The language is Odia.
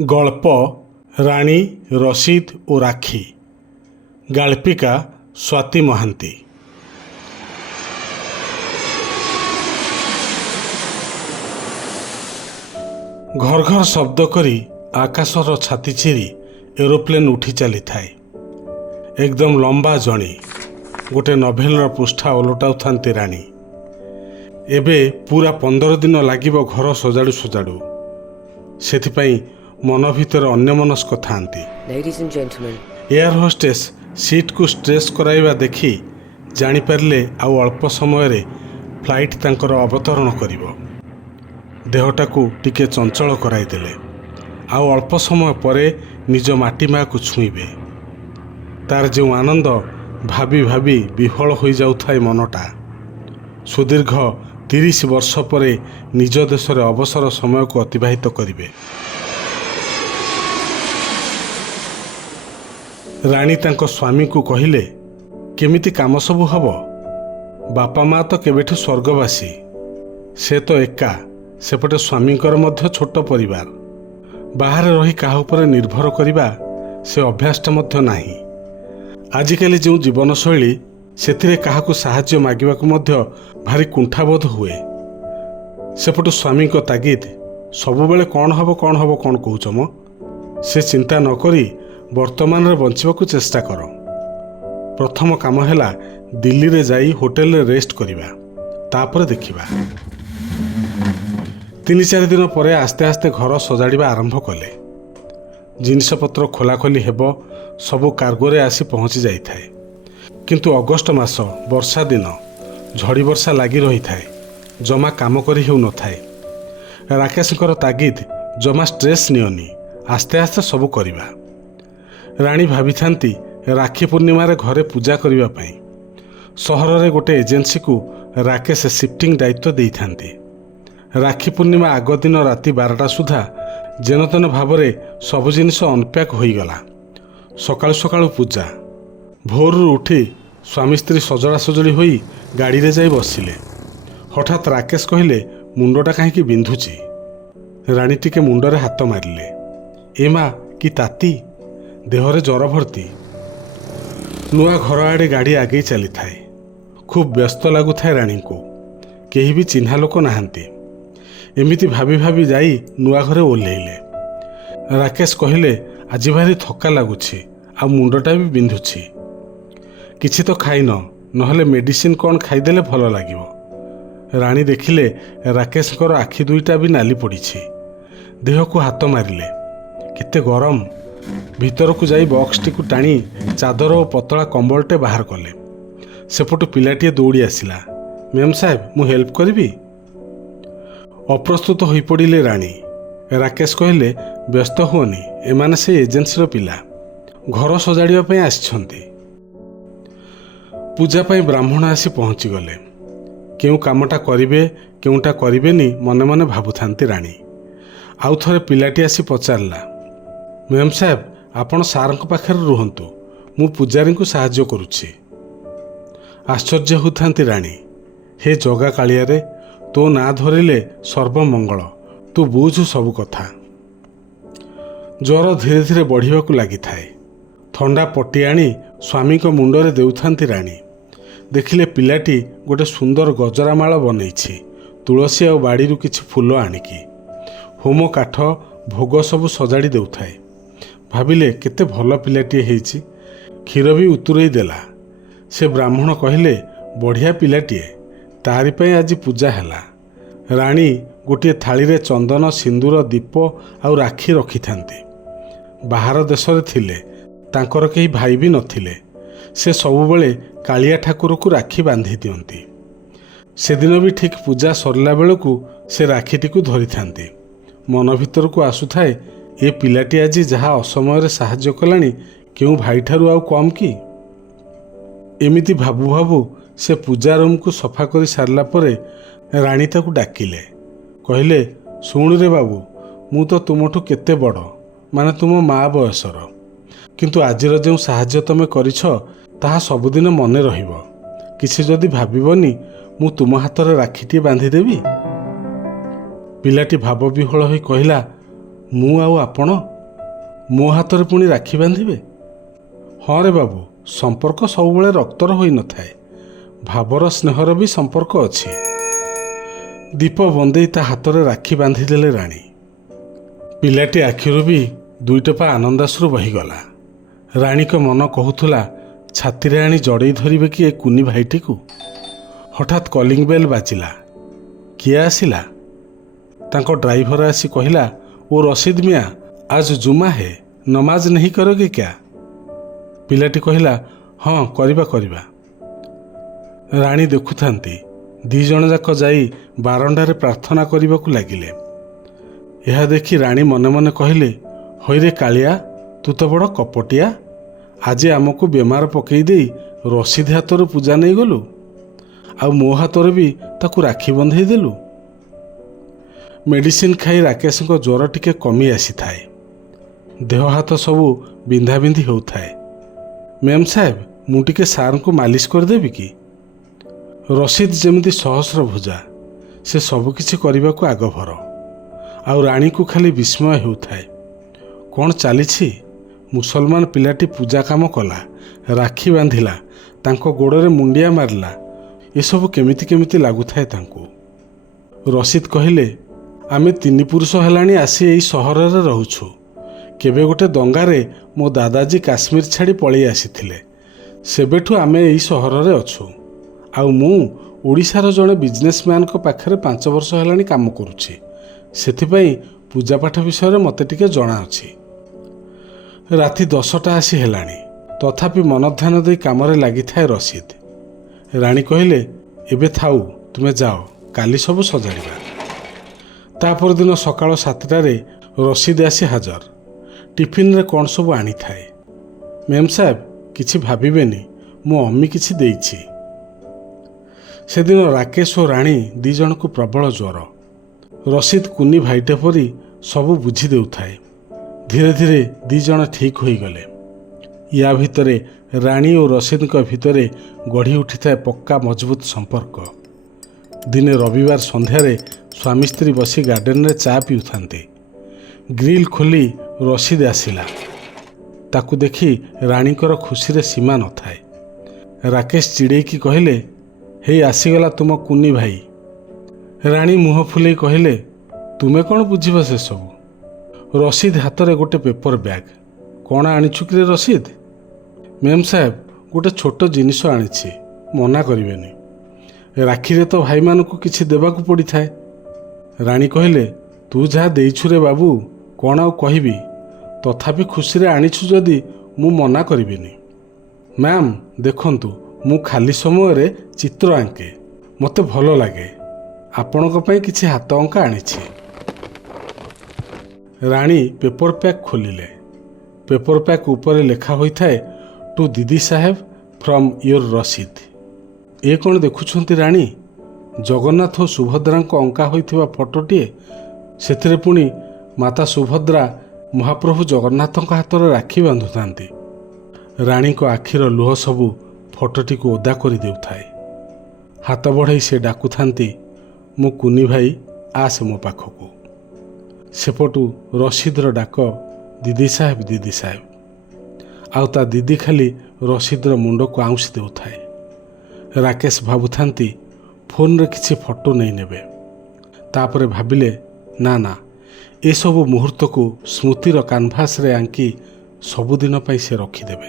ଗଳ୍ପ ରାଣୀ ରସିଦ ଓ ରାକ୍ଷୀ। ଗାଳ୍ପିକା ସ୍ୱାତି ମହାନ୍ତି। ଘର ଘର ଶବ୍ଦ କରି ଆକାଶର ଛାତି ଚିରି ଏରୋପ୍ଲେନ୍ ଉଠି ଚାଲିଥାଏ। ଏକଦମ ଲମ୍ବା ଜଣି ଗୋଟେ ନଭେଲର ପୃଷ୍ଠା ଓଲଟାଉଥାନ୍ତି ରାଣୀ। ଏବେ ପୁରା 15 ଦିନ ଲାଗିବ ଘର ସଜାଡ଼ୁ ସଜାଡ଼ୁ। ସେଥିପାଇଁ ମନ ଭିତରେ ଅନ୍ୟମନସ୍କ ଥାନ୍ତି। ଏୟାର ହୋଷ୍ଟେସ୍ ସିଟ୍କୁ ଷ୍ଟ୍ରେସ୍ କରାଇବା ଦେଖି ଜାଣିପାରିଲେ ଆଉ ଅଳ୍ପ ସମୟରେ ଫ୍ଲାଇଟ୍ ତାଙ୍କର ଅବତରଣ କରିବ। ଦେହଟାକୁ ଟିକେ ଚଞ୍ଚଳ କରାଇଦେଲେ ଆଉ ଅଳ୍ପ ସମୟ ପରେ ନିଜ ମାଟି ମାଆକୁ ଛୁଇଁବେ। ତାର ଯେଉଁ ଆନନ୍ଦ ଭାବି ଭାବି ବିହ୍ୱଳ ହୋଇଯାଉଥାଏ ମନଟା। ସୁଦୀର୍ଘ 30 ବର୍ଷ ପରେ ନିଜ ଦେଶରେ ଅବସର ସମୟକୁ ଅତିବାହିତ କରିବେ। ରାଣୀ ତାଙ୍କ ସ୍ୱାମୀଙ୍କୁ କହିଲେ, କେମିତି କାମ ସବୁ ହବ? ବାପା ମା ତ କେବେଠୁ ସ୍ୱର୍ଗବାସୀ। ସେ ତ ଏକା, ସେପଟେ ସ୍ୱାମୀଙ୍କର ମଧ୍ୟ ଛୋଟ ପରିବାର। ବାହାରେ ରହି କାହା ଉପରେ ନିର୍ଭର କରିବା ସେ ଅଭ୍ୟାସଟା ମଧ୍ୟ ନାହିଁ। ଆଜିକାଲି ଯେଉଁ ଜୀବନଶୈଳୀ, ସେଥିରେ କାହାକୁ ସାହାଯ୍ୟ ମାଗିବାକୁ ମଧ୍ୟ ଭାରି କୁଣ୍ଠାବୋଧ ହୁଏ। ସେପଟୁ ସ୍ୱାମୀଙ୍କ ତାଗିଦ, ସବୁବେଳେ କ'ଣ ହବ କ'ଣ କହୁଛ ମ? ସେ ଚିନ୍ତା ନ କରି ବର୍ତ୍ତମାନରେ ବଞ୍ଚିବାକୁ ଚେଷ୍ଟା କର। ପ୍ରଥମ କାମ ହେଲା ଦିଲ୍ଲୀରେ ଯାଇ ହୋଟେଲରେ ରେଷ୍ଟ କରିବା, ତାପରେ ଦେଖିବା। 3-4 ଦିନ ପରେ ଆସ୍ତେ ଆସ୍ତେ ଘର ସଜାଡ଼ିବା ଆରମ୍ଭ କଲେ। ଜିନିଷପତ୍ର ଖୋଲାଖୋଲି ହେବ, ସବୁ କାର୍ଗୋରେ ଆସି ପହଞ୍ଚି ଯାଇଥାଏ। କିନ୍ତୁ ଅଗଷ୍ଟ ମାସ, ବର୍ଷା ଦିନ, ଝଡ଼ି ବର୍ଷା ଲାଗି ରହିଥାଏ। ଜମା କାମ କରି ହେଉନଥାଏ। ରାକେଶଙ୍କର ତାଗିଦ, ଜମା ଷ୍ଟ୍ରେସ୍ ନିଅନି, ଆସ୍ତେ ଆସ୍ତେ ସବୁ କରିବା। ରାଣୀ ଭାବିଥାନ୍ତି ରାକ୍ଷୀ ପୂର୍ଣ୍ଣିମାରେ ଘରେ ପୂଜା କରିବା ପାଇଁ। ସହରରେ ଗୋଟେ ଏଜେନ୍ସିକୁ ରାକେଶ ସିଫ୍ଟିଂ ଦାୟିତ୍ୱ ଦେଇଥାନ୍ତି। ରାକ୍ଷୀ ପୂର୍ଣ୍ଣିମା ଆଗ ଦିନ ରାତି 12ଟା ସୁଦ୍ଧା ଯେନତେନ ଭାବରେ ସବୁ ଜିନିଷ ଅନପ୍ୟାକ୍ ହୋଇଗଲା। ସକାଳୁ ସକାଳୁ ପୂଜା। ଭୋରରୁ ଉଠି ସ୍ୱାମୀ ସ୍ତ୍ରୀ ସଜଡ଼ା ସଜଡ଼ି ହୋଇ ଗାଡ଼ିରେ ଯାଇ ବସିଲେ। ହଠାତ୍ ରାକେଶ କହିଲେ, ମୁଣ୍ଡଟା କାହିଁକି ବିନ୍ଧୁଛି? ରାଣୀ ଟିକେ ମୁଣ୍ଡରେ ହାତ ମାରିଲେ। ଏ ମା, କି ତାତି! ଦେହରେ ଜ୍ୱର ଭର୍ତ୍ତି। ନୂଆ ଘର ଆଡ଼େ ଗାଡ଼ି ଆଗେଇ ଚାଲିଥାଏ। ଖୁବ୍ ବ୍ୟସ୍ତ ଲାଗୁଥାଏ ରାଣୀଙ୍କୁ। କେହି ବି ଚିହ୍ନା ଲୋକ ନାହାନ୍ତି। ଏମିତି ଭାବି ଭାବି ଯାଇ ନୂଆ ଘରେ ଓହ୍ଲେଇଲେ। ରାକେଶ କହିଲେ, ଆଜି ଭାରି ଥକା ଲାଗୁଛି ଆଉ ମୁଣ୍ଡଟା ବି ବିନ୍ଧୁଛି। କିଛି ତ ଖାଇନ, ନହେଲେ ମେଡ଼ିସିନ କ'ଣ ଖାଇଦେଲେ ଭଲ ଲାଗିବ। ରାଣୀ ଦେଖିଲେ ରାକେଶଙ୍କର ଆଖି ଦୁଇଟା ବି ନାଲି ପଡ଼ିଛି। ଦେହକୁ ହାତ ମାରିଲେ। କେତେ ଗରମ! ଭିତରକୁ ଯାଇ ବକ୍ସଟିକୁ ଟାଣି ଚାଦର ଓ ପତଳା କମ୍ବଳଟେ ବାହାର କଲେ। ସେପଟୁ ପିଲାଟିଏ ଦୌଡ଼ି ଆସିଲା। ମ୍ୟାମ୍ ସାହେବ, ମୁଁ ହେଲ୍ପ କରିବି? ଅପ୍ରସ୍ତୁତ ହୋଇପଡ଼ିଲେ ରାଣୀ। ରାକେଶ କହିଲେ, ବ୍ୟସ୍ତ ହୁଅନି, ଏମାନେ ସେ ଏଜେନ୍ସିର ପିଲା। ଘର ସଜାଡ଼ିବା ପାଇଁ ଆସିଛନ୍ତି। ପୂଜା ପାଇଁ ବ୍ରାହ୍ମଣ ଆସି ପହଞ୍ଚିଗଲେ। କେଉଁ କାମଟା କରିବେ କେଉଁଟା କରିବେନି ମନେ ମନେ ଭାବୁଥାନ୍ତି ରାଣୀ। ଆଉ ଥରେ ପିଲାଟି ଆସି ପଚାରିଲା, ମ୍ୟାମ୍ ସାହେବ, ଆପଣ ସାର୍ଙ୍କ ପାଖରେ ରୁହନ୍ତୁ, ମୁଁ ପୂଜାରୀଙ୍କୁ ସାହାଯ୍ୟ କରୁଛି। ଆଶ୍ଚର୍ଯ୍ୟ ହେଉଥାନ୍ତି ରାଣୀ। ହେ ଜଗା କାଳିଆରେ, ତୋ ନାଁ ଧରିଲେ ସର୍ବମଙ୍ଗଳ, ତୁ ବୁଝୁ ସବୁ କଥା। ଜ୍ୱର ଧୀରେ ଧୀରେ ବଢ଼ିବାକୁ ଲାଗିଥାଏ। ଥଣ୍ଡା ପଟି ଆଣି ସ୍ୱାମୀଙ୍କ ମୁଣ୍ଡରେ ଦେଉଥାନ୍ତି ରାଣୀ। ଦେଖିଲେ ପିଲାଟି ଗୋଟେ ସୁନ୍ଦର ଗଜରାମାଳ ବନେଇଛି, ତୁଳସୀ ଆଉ ବାଡ଼ିରୁ କିଛି ଫୁଲ ଆଣିକି। ହୋମ କାଠ, ଭୋଗ ସବୁ ସଜାଡ଼ି ଦେଉଥାଏ। ଭାବିଲେ କେତେ ଭଲ ପିଲାଟିଏ ହେଇଛି। କ୍ଷୀର ବି ଉତୁରେଇ ଦେଲା। ସେ ବ୍ରାହ୍ମଣ କହିଲେ, ବଢ଼ିଆ ପିଲାଟିଏ, ତାରି ପାଇଁ ଆଜି ପୂଜା ହେଲା। ରାଣୀ ଗୋଟିଏ ଥାଳିରେ ଚନ୍ଦନ, ସିନ୍ଦୁର, ଦୀପ ଆଉ ରାକ୍ଷୀ ରଖିଥାନ୍ତି। ବାହାର ଦେଶରେ ଥିଲେ, ତାଙ୍କର କେହି ଭାଇ ବି ନଥିଲେ। ସେ ସବୁବେଳେ କାଳିଆ ଠାକୁରକୁ ରାକ୍ଷୀ ବାନ୍ଧି ଦିଅନ୍ତି। ସେଦିନ ବି ଠିକ୍ ପୂଜା ସରିଲା ବେଳକୁ ସେ ରାକ୍ଷୀଟିକୁ ଧରିଥାନ୍ତି। ମନ ଭିତରକୁ ଆସୁଥାଏ, ଏ ପିଲାଟି ଆଜି ଯାହା ଅସମୟରେ ସାହାଯ୍ୟ କଲାଣି, କେଉଁ ଭାଇଠାରୁ ଆଉ କମ୍ କି? ଏମିତି ଭାବୁ ଭାବୁ ସେ ପୂଜା ରୁମ୍କୁ ସଫା କରି ସାରିଲା ପରେ ରାଣୀ ତାକୁ ଡାକିଲେ। କହିଲେ, ଶୁଣରେ ବାବୁ, ମୁଁ ତ ତୁମଠୁ କେତେ ବଡ଼, ମାନେ ତୁମ ମା ବୟସର। କିନ୍ତୁ ଆଜିର ଯେଉଁ ସାହାଯ୍ୟ ତମେ କରିଛ, ତାହା ସବୁଦିନ ମନେ ରହିବ। କିଛି ଯଦି ଭାବିବନି, ମୁଁ ତୁମ ହାତରେ ରାକ୍ଷୀଟିଏ ବାନ୍ଧିଦେବି। ପିଲାଟି ଭାବବିହ୍ୱଳ ହୋଇ କହିଲା, ମୁଁ ଆଉ ଆପଣ ମୋ ହାତରେ ପୁଣି ରାକ୍ଷୀ ବାନ୍ଧିବେ? ହଁ ରେ ବାବୁ, ସମ୍ପର୍କ ସବୁବେଳେ ରକ୍ତର ହୋଇନଥାଏ, ଭାବର ସ୍ନେହର ବି ସମ୍ପର୍କ ଅଛି। ଦୀପ ବନ୍ଦେଇ ତା ହାତରେ ରାକ୍ଷୀ ବାନ୍ଧିଦେଲେ ରାଣୀ। ପିଲାଟି ଆଖିରୁ ବି ଦୁଇଟୋପା ଆନନ୍ଦାଶ୍ରୁ ବହିଗଲା। ରାଣୀଙ୍କ ମନ କହୁଥିଲା ଛାତିରେ ଆଣି ଜଡ଼େଇ ଧରିବେ କି ଏ କୁନି ଭାଇଟିକୁ। ହଠାତ୍ କଲିଂ ବେଲ୍ ବାଜିଲା। କିଏ ଆସିଲା? ତାଙ୍କ ଡ୍ରାଇଭର ଆସି କହିଲା, ଓ ରସିଦ ମିଆଁ, ଆଜ ଜୁମା ହେ, ନମାଜ ନେହି କରୋଗେ କ୍ୟା? ପିଲାଟି କହିଲା, ହଁ କରିବା। ରାଣୀ ଦେଖୁଥାନ୍ତି, ଦି ଜଣ ଯାକ ଯାଇ ବାରଣ୍ଡାରେ ପ୍ରାର୍ଥନା କରିବାକୁ ଲାଗିଲେ। ଏହା ଦେଖି ରାଣୀ ମନେ ମନେ କହିଲେ, ହଇରେ କାଳିଆ, ତୁ ତ ବଡ଼ କପଟିଆ। ଆଜି ଆମକୁ ବେମାର ପକେଇ ଦେଇ ରସିଦ ହାତରୁ ପୂଜା ନେଇଗଲୁ, ଆଉ ମୋ ହାତରେ ବି ତାକୁ ରାକ୍ଷୀ ବନ୍ଧେଇ ଦେଲୁ। ମେଡ଼ିସିନ ଖାଇ ରାକେଶଙ୍କ ଜ୍ୱର ଟିକେ କମି ଆସିଥାଏ। ଦେହ ହାତ ସବୁ ବିନ୍ଧାବିନ୍ଧି ହେଉଥାଏ। ମ୍ୟାମ୍ ସାହେବ, ମୁଁ ଟିକେ ସାର୍ଙ୍କୁ ମାଲିସ କରିଦେବି କି? ରସିଦ ଯେମିତି ସହସ୍ର ଭୁଜା, ସେ ସବୁକିଛି କରିବାକୁ ଆଗଭର। ଆଉ ରାଣୀକୁ ଖାଲି ବିସ୍ମୟ ହେଉଥାଏ। କ'ଣ ଚାଲିଛି? ମୁସଲମାନ ପିଲାଟି ପୂଜା କାମ କଲା, ରାକ୍ଷୀ ବାନ୍ଧିଲା, ତାଙ୍କ ଗୋଡ଼ରେ ମୁଣ୍ଡିଆ ମାରିଲା, ଏସବୁ କେମିତି ଲାଗୁଥାଏ ତାଙ୍କୁ। ରସିଦ କହିଲେ, ଆମେ 3 ପୁରୁଷ ହେଲାଣି ଆସି ଏଇ ସହରରେ ରହୁଛୁ। କେବେ ଗୋଟେ ଦଙ୍ଗାରେ ମୋ ଦାଦାଜୀ କାଶ୍ମୀର ଛାଡ଼ି ପଳେଇ ଆସିଥିଲେ। ସେବେଠୁ ଆମେ ଏଇ ସହରରେ ଅଛୁ। ଆଉ ମୁଁ ଓଡ଼ିଶାର ଜଣେ ବିଜନେସମ୍ୟାନଙ୍କ ପାଖରେ 5 ବର୍ଷ ହେଲାଣି କାମ କରୁଛି। ସେଥିପାଇଁ ପୂଜାପାଠ ବିଷୟରେ ମୋତେ ଟିକେ ଜଣାଅଛି। ରାତି 10ଟା ଆସି ହେଲାଣି, ତଥାପି ମନଧ୍ୟାନ ଦେଇ କାମରେ ଲାଗିଥାଏ ରସିଦ। ରାଣୀ କହିଲେ, ଏବେ ଥାଉ, ତୁମେ ଯାଅ, କାଲି ସବୁ ସଜାଡ଼ିବା। ତା ପରଦିନ ସକାଳ 7ଟାରେ ରସିଦ ଆସି ହାଜର। ଟିଫିନରେ କ'ଣ ସବୁ ଆଣିଥାଏ। ମ୍ୟାମ୍ ସାହେବ, କିଛି ଭାବିବେନି, ମୋ ଅମ୍ମି କିଛି ଦେଇଛି। ସେଦିନ ରାକେଶ ଓ ରାଣୀ 2 ଜଣଙ୍କୁ ପ୍ରବଳ ଜ୍ୱର। ରସିଦ କୁନି ଭାଇଟେ ପରି ସବୁ ବୁଝି ଦେଉଥାଏ। ଧୀରେ ଧୀରେ 2 ଜଣ ଠିକ୍ ହୋଇଗଲେ। ୟା ଭିତରେ ରାଣୀ ଓ ରସିଦଙ୍କ ଭିତରେ ଗଢ଼ି ଉଠିଥାଏ ପକ୍କା ମଜବୁତ ସମ୍ପର୍କ। ଦିନେ ରବିବାର ସନ୍ଧ୍ୟାରେ ସ୍ୱାମୀ ସ୍ତ୍ରୀ ବସି ଗାର୍ଡେନରେ ଚା ପିଉଥାନ୍ତି। ଗ୍ରିଲ୍ ଖୋଲି ରସିଦ ଆସିଲା। ତାକୁ ଦେଖି ରାଣୀଙ୍କର ଖୁସିରେ ସୀମା ନଥାଏ। ରାକେଶ ଚିଡ଼େଇକି କହିଲେ, ହେଇ ଆସିଗଲା ତୁମ କୁନି ଭାଇ। ରାଣୀ ମୁହଁ ଫୁଲେଇ କହିଲେ, ତୁମେ କ'ଣ ବୁଝିବ ସେସବୁ? ରସିଦ ହାତରେ ଗୋଟେ ପେପର ବ୍ୟାଗ। କ'ଣ ଆଣିଛୁ କିରେ ରସିଦ? ମ୍ୟାମ୍ ସାହେବ, ଗୋଟେ ଛୋଟ ଜିନିଷ ଆଣିଛି, ମନା କରିବେନି। ରାକ୍ଷୀରେ ତ ଭାଇମାନଙ୍କୁ କିଛି ଦେବାକୁ ପଡ଼ିଥାଏ। ରାଣୀ କହିଲେ, ତୁ ଯାହା ଦେଇଛୁ ରେ ବାବୁ, କ'ଣ ଆଉ କହିବି? ତଥାପି ଖୁସିରେ ଆଣିଛୁ ଯଦି ମୁଁ ମନା କରିବିନି। ମ୍ୟାମ୍ ଦେଖନ୍ତୁ, ମୁଁ ଖାଲି ସମୟରେ ଚିତ୍ର ଆଙ୍କେ, ମୋତେ ଭଲ ଲାଗେ। ଆପଣଙ୍କ ପାଇଁ କିଛି ହାତ ଅଙ୍କା ଆଣିଛି। ରାଣୀ ପେପର ପ୍ୟାକ୍ ଖୋଲିଲେ। ପେପର ପ୍ୟାକ୍ ଉପରେ ଲେଖା ହୋଇଥାଏ, ଟୁ ଦିଦି ସାହେବ ଫ୍ରମ୍ ୟୋର ରସିଦ। ଏ କ'ଣ ଦେଖୁଛନ୍ତି ରାଣୀ? ଜଗନ୍ନାଥ ଓ ସୁଭଦ୍ରାଙ୍କ ଅଙ୍କା ହୋଇଥିବା ଫଟୋଟିଏ। ସେଥିରେ ପୁଣି ମାତା ସୁଭଦ୍ରା ମହାପ୍ରଭୁ ଜଗନ୍ନାଥଙ୍କ ହାତରେ ରାକ୍ଷୀ ବାନ୍ଧୁଥାନ୍ତି। ରାଣୀଙ୍କ ଆଖିର ଲୁହ ସବୁ ଫଟୋଟିକୁ ଓଦା କରିଦେଉଥାଏ। ହାତ ବଢ଼ାଇ ସେ ଡାକୁଥାନ୍ତି, ମୋ କୁନି ଭାଇ, ଆସେ ମୋ ପାଖକୁ। ସେପଟୁ ରସିଦର ଡାକ, ଦିଦି ସାହେବ। ଆଉ ତା ଦିଦି ଖାଲି ରସିଦର ମୁଣ୍ଡକୁ ଆଉଁସି ଦେଉଥାଏ। ରାକେଶ ଭାବୁଥାନ୍ତି, ଫୋନରେ କିଛି ଫଟୋ ନେଇନେବେ। ତାପରେ ଭାବିଲେ, ନା, ଏସବୁ ମୁହୂର୍ତ୍ତକୁ ସ୍ମୃତିର କାନଭାସରେ ଆଙ୍କି ସବୁଦିନ ପାଇଁ ସେ ରଖିଦେବେ।